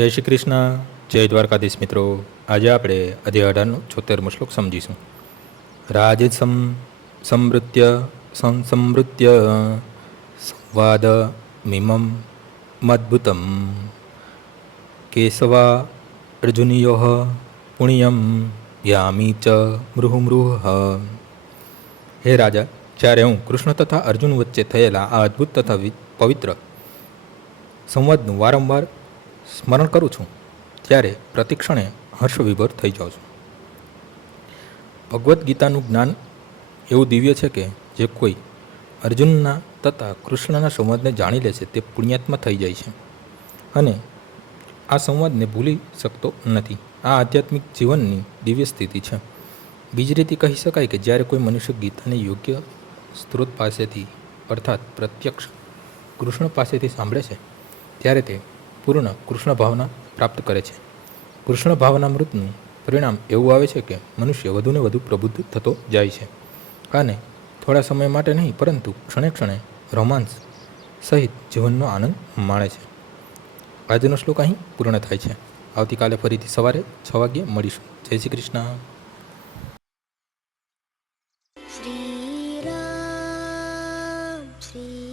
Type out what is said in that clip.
જય શ્રી કૃષ્ણ, જય દ્વારકાધીશ મિત્રો. આજે આપણે અધ્યાય 18નો 76મો શ્લોક સમજીશું. રાજસમ સમૃત્ય સંસમૃત્ય સંવાદ મિમમ મદ્ભુતમ કેશવા અર્જુનિયો પુણ્યમ યામી ચ મૃહુમૃહ. હે રાજા, જ્યારે હું કૃષ્ણ તથા અર્જુન વચ્ચે થયેલા આ અદ્ભુત તથા પવિત્ર સંવાદનું વારંવાર સ્મરણ કરું છું, ત્યારે પ્રતિક્ષણે હર્ષવિભોર થઈ જાઉં છું. ભગવદ્ ગીતાનું જ્ઞાન એવું દિવ્ય છે કે જે કોઈ અર્જુનના તથા કૃષ્ણના સંવાદને જાણી લે છે તે પુણ્યાત્મા થઈ જાય છે અને આ સંવાદને ભૂલી શકતો નથી. આ આધ્યાત્મિક જીવનની દિવ્ય સ્થિતિ છે. બીજી રીતે કહી શકાય કે જ્યારે કોઈ મનુષ્ય ગીતાને યોગ્ય સ્ત્રોત પાસેથી અર્થાત પ્રત્યક્ષ કૃષ્ણ પાસેથી સાંભળે છે ત્યારે તે પૂર્ણ કૃષ્ણ ભાવના પ્રાપ્ત કરે છે. કૃષ્ણ ભાવનામૃતનું પરિણામ એવું આવે છે કે મનુષ્ય વધુને વધુ પ્રબુદ્ધ થતો જાય છે અને થોડા સમય માટે નહીં પરંતુ ક્ષણે ક્ષણે રોમાંસ સહિત જીવનનો આનંદ માણે છે. આજનો શ્લોક અહીં પૂર્ણ થાય છે. આવતીકાલે ફરીથી સવારે 6 વાગ્યે મળીશું. જય શ્રી કૃષ્ણ. શ્રી રામ શ્રી